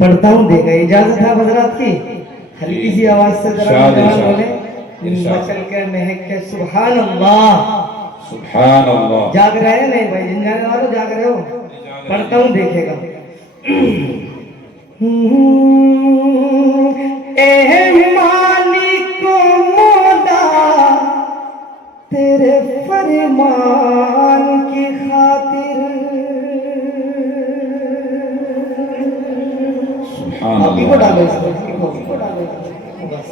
पढ़ता हूँ देगा। इजाजत है हजरात की, हल्की सी आवाज से जरा बोले मचल के महक के सुभान अल्लाह। सुभान अल्लाह। जाग रहे हैं नहीं भाई, जिन जाने वालों जाग रहे हो, पढ़ता हूँ देखेगा। ए मालिक मौला तेरे फरमान की खातिर, सुभान को डालो इसको, बस।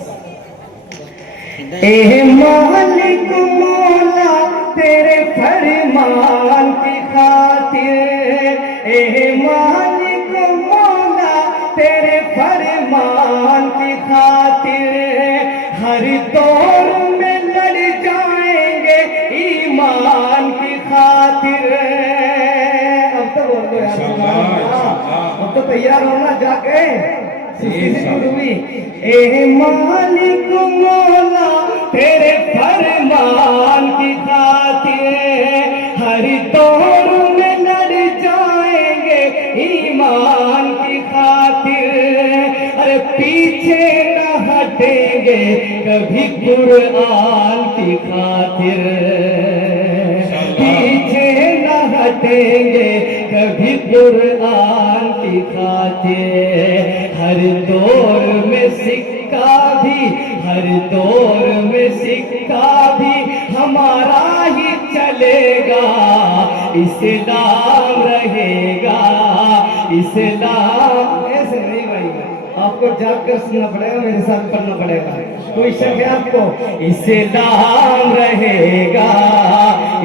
ए मालिक मौला तेरे फरमान की खातिर, ए मालिक मौला तेरे फरमान की खातिर, हर दौर में लड़ जाएंगे ईमान की खातिर। अब तो बोल दो यार, अब तो तैयार होना जाके। ए मालिक मौला तेरे फरमान की खातिर, हर दौर में लड़ जाएंगे ईमान की खातिर। अरे पीछे न हटेंगे कभी कुरान की खातिर, पीछे न हटेंगे कभी कुरान की खातिर। हर दौर में सिक्का भी, हर दौर में सिक्का भी हमारा ही चलेगा, इस्लाम रहेगा, इस्लाम। ऐसे नहीं भाई, आपको जाकर सुनना पड़ेगा, मेरे साथ पढ़ना पड़ेगा। कोई शक है आपको? इस्लाम रहेगा,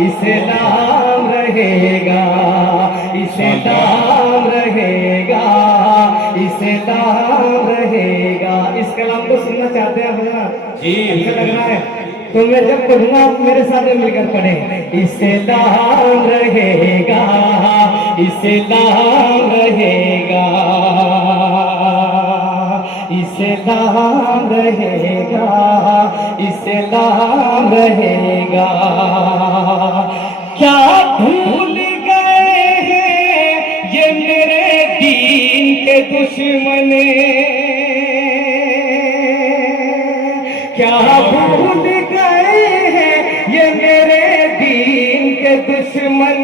इस्लाम रहेगा, इस्लाम रहेगा, इस्लाम रहेगा। इस कलाम को सुनना चाहते हैं आप? जी, अच्छा लग रहा है तो मैं जब पढ़ूंगा आप मेरे साथ मिलकर पढ़ें। इस्लाम रहेगा, इस्लाम रहेगा, इस्लाम रहेगा, इस्लाम रहेगा। क्या भूल गए हैं ये मेरे दीन के दुश्मन, क्या भूल गए हैं ये मेरे दीन के दुश्मन।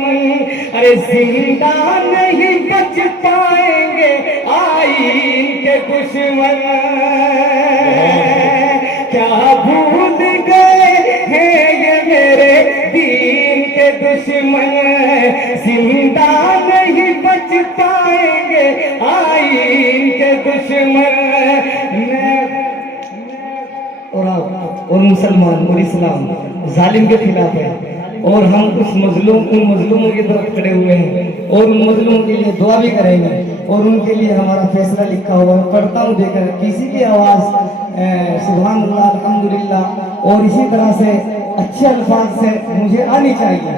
अरे जिंदा नहीं बच पाएंगे आईन के दुश्मन, क्या भूल गए हैं ये मेरे दीन के दुश्मन। जिंदा नहीं बच पाएंगे आईन के दुश्मन। और मुसलमान और इस्लाम जालिम के खिलाफ है, और हम कुछ मजलूम, उन मजलूमों की तरफ खड़े हुए हैं, और उन मजलूमों के लिए दुआ भी करेंगे, और उनके लिए हमारा फैसला लिखा हुआ है। पढ़ता हूँ देकर किसी की आवाज़ सुभान अल्लाह अल्हम्दुलिल्लाह, और इसी तरह से अच्छे अल्फाज से मुझे आनी चाहिए,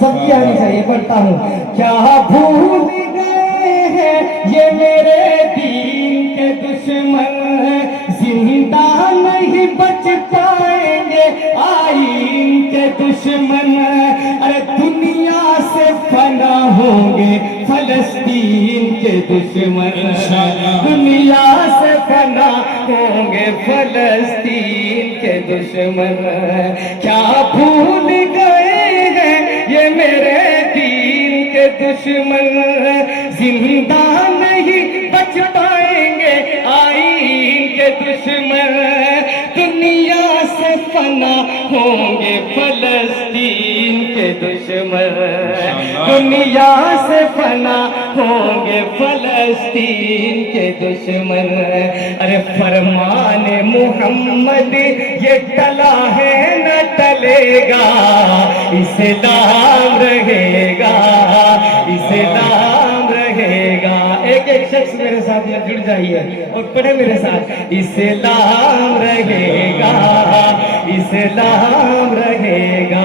सबकी आनी चाहिए। पढ़ता हूँ। क्या भूल गए हैं ये मेरे दीन के दुश्मन, जिंदा नहीं बच पाएंगे आईन के दुश्मन। अरे दुनिया से फना होंगे फलस्तीन के दुश्मन, दुनिया से फना होंगे फलस्तीन के दुश्मन। क्या भूल गए हैं ये मेरे दीन के दुश्मन, जिंदा नहीं बच पाएंगे आईन के दुश्मन। दुनिया से फना होंगे फलस्तीन के दुश्मन, दुनिया से फना होंगे फलस्तीन के दुश्मन। अरे फरमान मोहम्मद ये टला है न टलेगा, इस्लाम रहेगा, इस्लाम रहेगा। एक एक शख्स मेरे साथ में जुड़ जाइए और पढ़े मेरे साथ। इस्लाम रहेगा, इस्लाम रहेगा,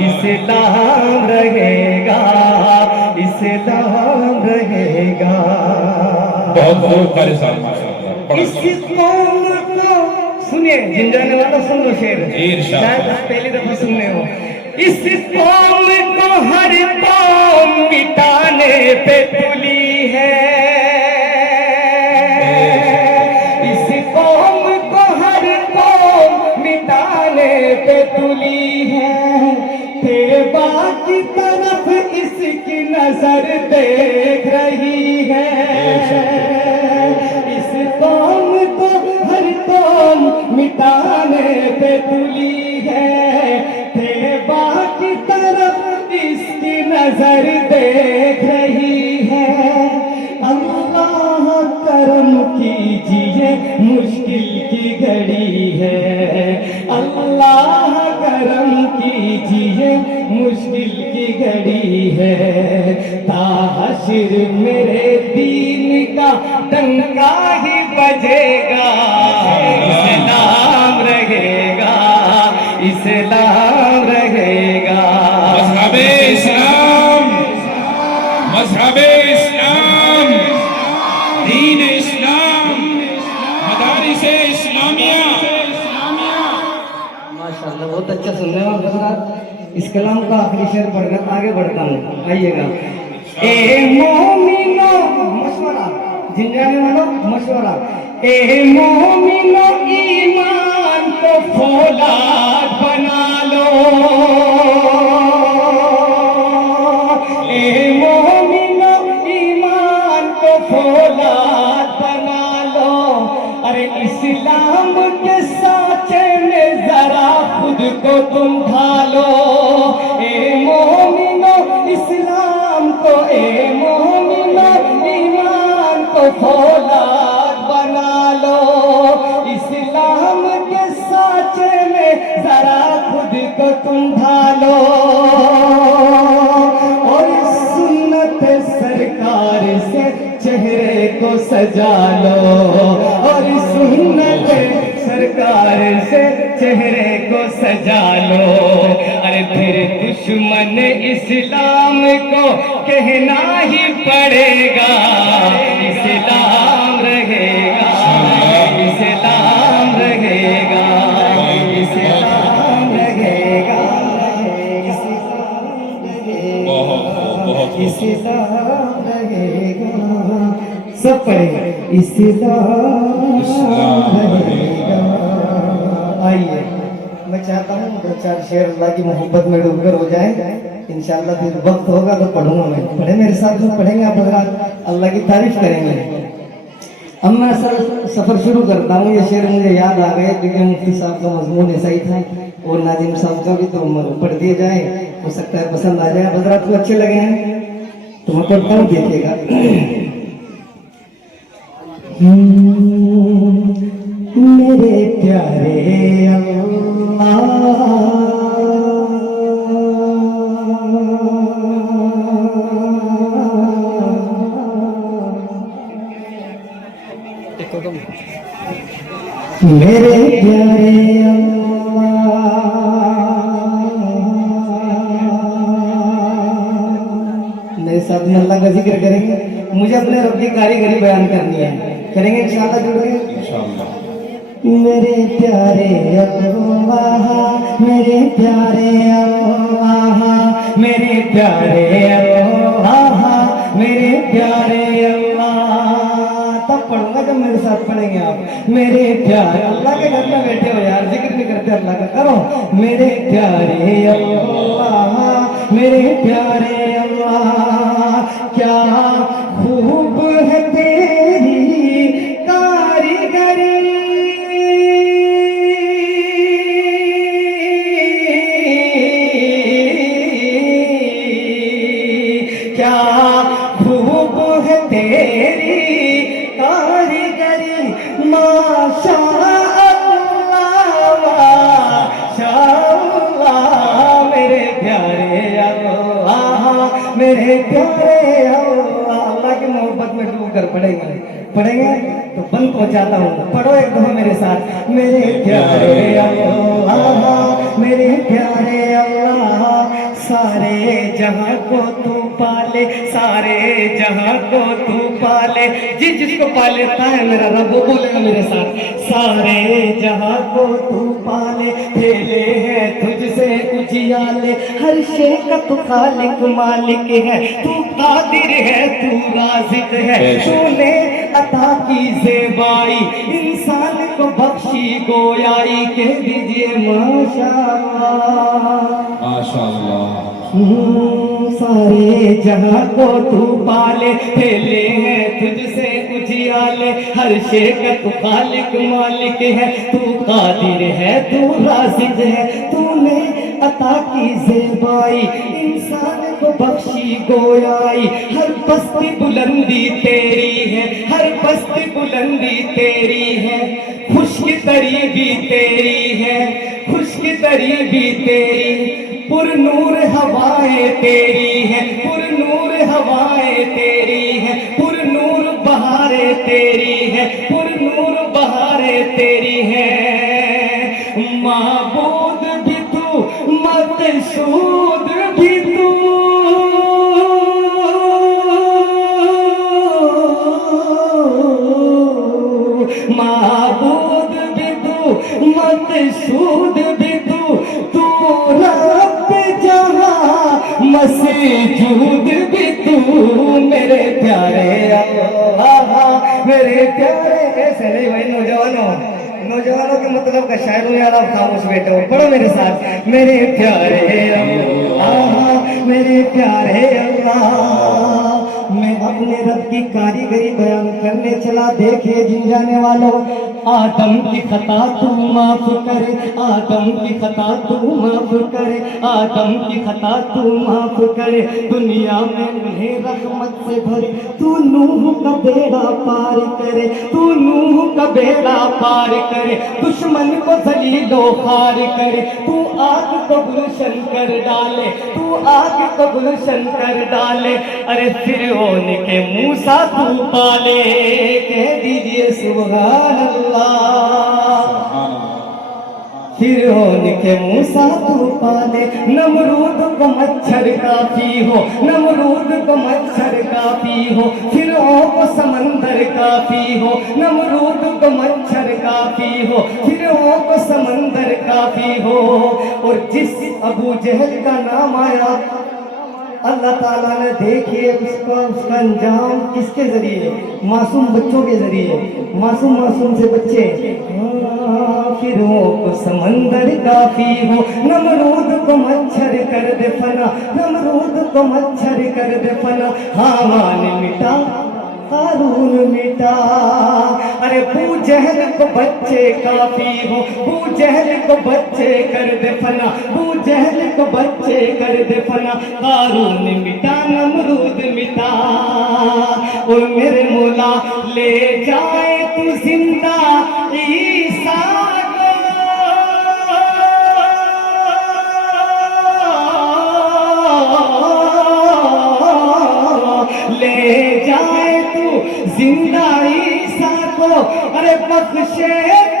इस्लाम रहेगा, इस्लाम रहेगा। बहुत बहुत परेशान माशाअल्लाह। इस कौम को सुनिए, जिन जाने वाला सुन लो शेर, शायद पहली दफा सुनने हो। इस कौम को हर कौम मिटाने पे तुली है, نظر دیکھ رہی ہے اس قوم کو ہر قوم مٹانے پہ تلی ہے طیبہ کی طرف اس کی نظر دیکھ رہی ہے اللہ کرم کیجیے مشکل کی گھڑی ہے اللہ کرم کیجیے مشکل کی گھڑی ہے تا حشر میرے دین کا ڈنکا ہی بجے گا اسلام رہے گا اسلام رہے گا مذہب اسلام، مذہب اسلام، دین اسلام، مدارس اسلامیہ. ماشاءاللہ بہت اچھا سننے میں حضرات. اس کلام کا آخری شعر پڑھ کر آگے بڑھتا ہوں. آئیے گا. اے مومنو مشورہ جن جانے والوں مشورہ اے مومنو ایمان کو فولاد بنا لو اے مومنو ایمان کو فولاد بنا لو ارے اسلام کے سانچے میں ذرا خود کو تم ڈھالو اے مومنو اسلام کو اے مومنو ایمان کو فولاد بنا لو اسلام کے سانچے میں ذرا خود کو تم ڈھالو اور سنت سرکار سے چہرے کو سجا لو اور سنت سرکار سے چہرے کو سجا لو ارے پھر دشمن اسلام کو کہنا ہی پڑے گا اسلام رہے گا اسلام رہے گا اسلام رہے گا اسلام رہے گا سب پڑھیں گے اسلام رہے گا. آئیے میں چاہتا ہوں دو چار شعر اللہ کی محبت میں ڈوب کر ہو جائے انشاءاللہ پھر وقت ہوگا تو پڑھوں گا میں. پڑھیں میرے ساتھ جو پڑھیں گے آپ حضرات اللہ کی تعریف کریں گے. اب میں اصل سفر شروع کرتا ہوں. یہ شعر مجھے یاد آ گئے کیونکہ مفتی صاحب کا مضمون ایسا ہی تھا اور ناظم صاحب کا بھی تو پڑھ دیے جائیں ہو سکتا ہے پسند آ جائے. حضرات کو اچھے لگے ہیں تو میں پڑھتا ہوں دیکھیے گا. میرے پیارے میرے پیارے میرے ساتھ میں اللہ کا ذکر کریں گے. مجھے اپنے رب کی کاریگری بیان کرنی ہے. کریں گے انشاءاللہ جڑ کے انشاءاللہ. میرے پیارے اللہ میرے پیارے اللہ میرے پیارے اللہ میرے پیارے اللہ. تب پڑھوں گا جب میرے ساتھ پڑھیں گے آپ. میرے پیارے اللہ کے گھر میں بیٹھے ہو یار ذکر نہیں کرتے اللہ کا کرو. میرے پیارے اللہ میرے پیارے اللہ کیا خوب ہے تیری کاریگری کیا خوب ہے تیری کاریگری ماشاء اللہ میرے پیارے اللہ میرے پیارے اللہ. اللہ کی محبت میں ڈوب کر پڑھیں گے تو بند پہنچاتا ہوں. پڑھو ایک دفعہ میرے ساتھ. میرے پیارے اللہ میرے پیارے اللہ سارے جہاں کو تو پالے سارے جہاں کو تو پالے جس کو پالتا ہے میرا رب وہ بولے گا میرے ساتھ. سارے جہاں کو تو پالے پھیلے ہیں تجھ سے اجیالے ہر شے کا تو خالق مالک ہے تو قادر ہے تو رازق ہے تو نے عطا کی زیبائی انسان کو بخش बख्शी गोयाई, कह दीजिए माशाअल्लाह। माशाअल्लाह। सारे जहां को तू पाले, फैले हैं तुझसे उजियाले, हर शे का तू खालिक मालिक है, तू कादिर है, तू राज़िक़ है, तूने अता की ज़ेबाई, इंसान को बख्शी गोयाई, हर पस्ती बुलंदी तेरी है, हर पस्ती बुलंदी तेरी है, खुश्क तरी भी तेरी है, खुश्क तरी भी तेरी, पुरनूर हवाएं तेरी है, पुरनूर हवाएं तेरी है, पुरनूर बहारें तेरी है, पुरनूर बहारें तेरी है। माबूद भी तू, मक़सूद भी तू, माबूद भी तू, मक़सूद भी तू, तू रब जहां मसजूद भी तू, मेरे प्यारे अल्लाह, मेरे प्यारे। ऐसे नहीं भाई नौजवानों के मतलब का शायरों यार, आप खामोश बैठे हो, पढ़ो मेरे साथ। मेरे प्यारे अल्लाह, मेरे प्यारे अल्लाह, मैं अपने रब की कारीगरी बयान करने चला। देखिए जिन जाने वालों, आदम की खता तू माफ करे, आदम की खता तू माफ करे, आदम की खता तू माफ करे, दुनिया में उन्हें रहमत से भरे, तू नूह का बेड़ा पार करे, तू नूह का बेड़ा पार करे, दुश्मन को जलीलो खार करे, तू आग को गुलशन कर डाले, तू आग को गुलशन कर डाले, अरे फिरौन के मूसा तू पाले, कह दीजिए सुभान अल्लाह। फिरौन के मूसा तू पाले, नमरूद को मच्छर काफी हो, नमरूद को मच्छर काफी हो, फिरौन को समंदर काफी हो, नमरूद को मच्छर काफी हो, फिरौन को समंदर काफी हो। और जिस अबू जहल का नाम आया, अल्लाह ताला ने देखिए उसका अंजाम किसके जरिए, मासूम बच्चों के जरिए, मासूम से बच्चे। फिरौन को समंदर काफी हो, नमरूद को मच्छर कर दे फना, नमरूद को मच्छर कर दे फना, हामान मिटा हारून मिटा, अरे बू जहल को बच्चे काफी हो, बू जहल को बच्चे कर दे फना, बू जहल को बच्चे कर दे फना, हारून मिटा नमरूद मिटा। और मेरे मौला ले जाए तू जिंदा ईसा को, ले जाए जिंदा ईसा को, अरे बख्शे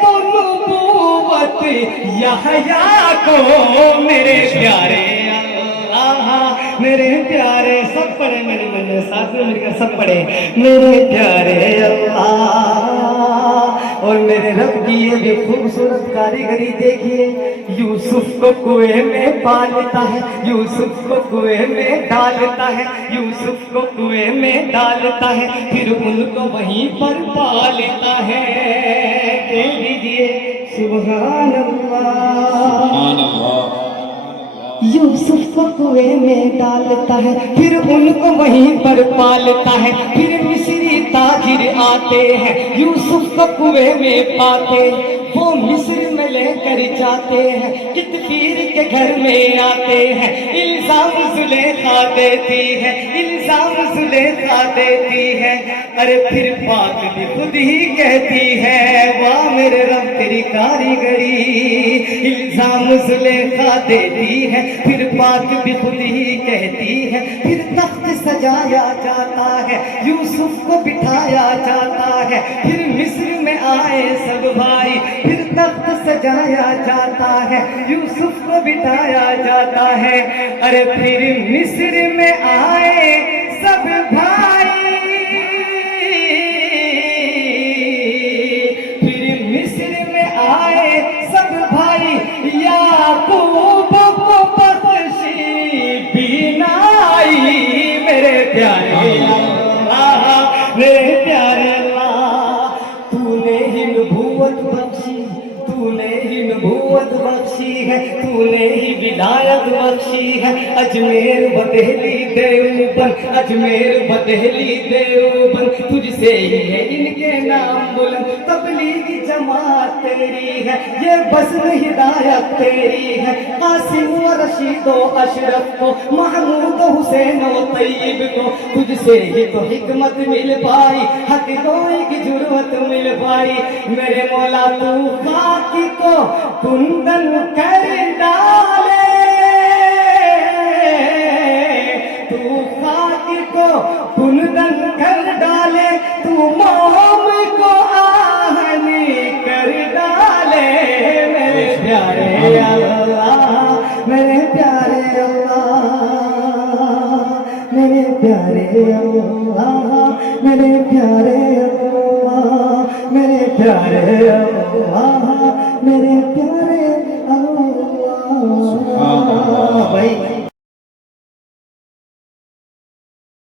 तो नबूवत यहया को, मेरे प्यारे अल्लाह, मेरे प्यारे। सब पढ़े मेरे मन में, साथ में मिलकर सब पढ़े, मेरे प्यारे अल्लाह। और मेरे रब की ये भी खूबसूरत कारीगरी देखिए, यूसुफ को कुएं में पालता है, यूसुफ को कुएं में डालता है, यूसुफ को कुएं में डालता है, फिर उनको वहीं पर पालता है, कह दीजिए सुभान अल्लाह। यूसुफ को कुएं में डालता है, फिर उनको वहीं पर पालता है, फिर मिस्री ताजिर आते हैं, यूसुफ को कुएं में पाते, वो मिस्र में लेकर जाते हैं, कितफीर के घर में आते हैं, इल्जाम जुलेखा देती है, इल्जाम जुलेखा देती है, अरे फिर पाक भी खुद ही कहती है, वाह मेरे रब तेरी कारीगरी। इल्जाम जुलेखा देती है, फिर पाक भी खुद ही कहती है, फिर तख्त सजाया जाता है, यूसुफ को बिठाया जाता है, फिर मिस्र में आए सब भाई, फिर तख्त सजाया जाता है, यूसुफ को बिठाया जाता है, अरे फिर मिस्र में आए सब भाई, फिर मिस्र में आए सब भाई, याकूब को बख्शी बीनाई, मेरे प्यारे अल्लाह, मेरे प्यारे अल्लाह, तूने ही नबूवत बख्शी, ہے تو نے ہی ولایت بخشی ہے اجمیر بدہلی دیوبند اجمیر بدہلی دیوبند تجھ سے ہی ہے ان کے نام بلند تبلیغی جماعت تیری ہے یہ بزم ہدایت تیری ہے قاسم و رشید و اشرف کو محمود و حسین و طیب کو تجھ سے ہی تو حکمت مل پائی حق گوئی کی جرأت مل پائی میرے مولا تو خاکی کو کندن کر ڈالے تو خاکی کو کندن کر ڈالے تو موم کو آہنی کر ڈالے میرے پیارے اللہ میرے پیارے اللہ میرے پیارے اللہ میرے پیارے اللہ میرے پیارے اللہ میرے پیارے